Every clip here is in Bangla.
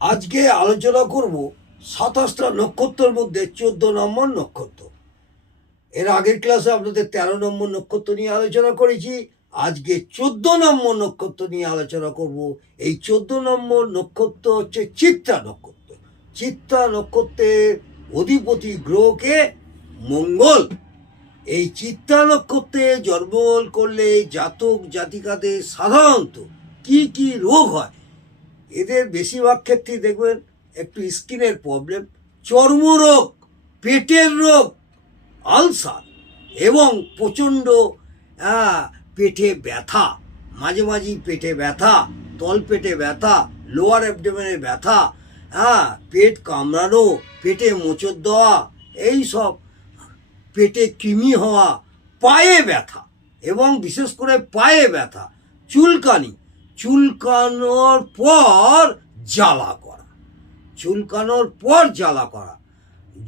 আজকে আলোচনা করব 27টা নক্ষত্রের মধ্যে 14 নম্বর নক্ষত্র। এর আগের ক্লাসে আপনাদের 13 নম্বর নক্ষত্র নিয়ে আলোচনা করেছি। আজকে 14 নম্বর নক্ষত্র নিয়ে আলোচনা করব। এই 14 নম্বর নক্ষত্র হচ্ছে চিত্রা নক্ষত্র। চিত্রা নক্ষত্রের অধিপতি গ্রহকে মঙ্গল। এই চিত্রা নক্ষত্রে জন্মগ্রহণ করলে জাতক জাতিকাদের সাধারণত কি কি রোগ হয়, এদের বেশিরভাগ ক্ষেত্রেই দেখবেন একটু স্কিনের প্রবলেম, চর্মরোগ, পেটের রোগ, আলসার এবং প্রচণ্ড পেটে ব্যথা, মাঝে মাঝেই পেটে ব্যথা, তলপেটে ব্যথা, লোয়ার অ্যাবডোমেনে ব্যথা, পেট কামড়ানো, পেটে মোচড় দেওয়া, এই সব, পেটে কৃমি হওয়া, পায়ে ব্যথা এবং বিশেষ করে পায়ে ব্যথা, চুলকানি, চুলকানোর পর জ্বালা করা, চুলকানোর পর জ্বালা করা,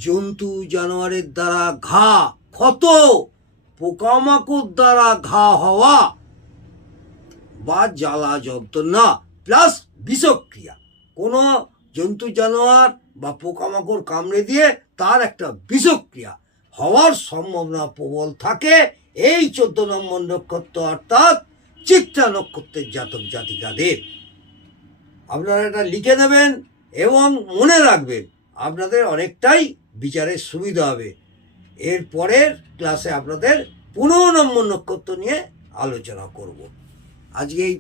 জন্তু জানোয়ারের দ্বারা ঘা, ক্ষত, পোকামাকড় দ্বারা ঘা হওয়া বা জ্বালা যন্ত্রণা প্লাস বিষক্রিয়া। কোনো জন্তু জানোয়ার বা পোকামাকড় কামড়ে দিয়ে তার একটা বিষক্রিয়া হওয়ার সম্ভাবনা প্রবল থাকে এই 14 নম্বর নক্ষত্র অর্থাৎ চিত্রা নক্ষত্রের জাতক জাতিকাদের। আপনারা এটা লিখে নেবেন এবং মনে রাখবেন, আপনাদের অনেকটাই বিচারের সুবিধা হবে। এর পরের ক্লাসে আপনাদের 15 নম্বর নক্ষত্র নিয়ে আলোচনা করব। আজকে এই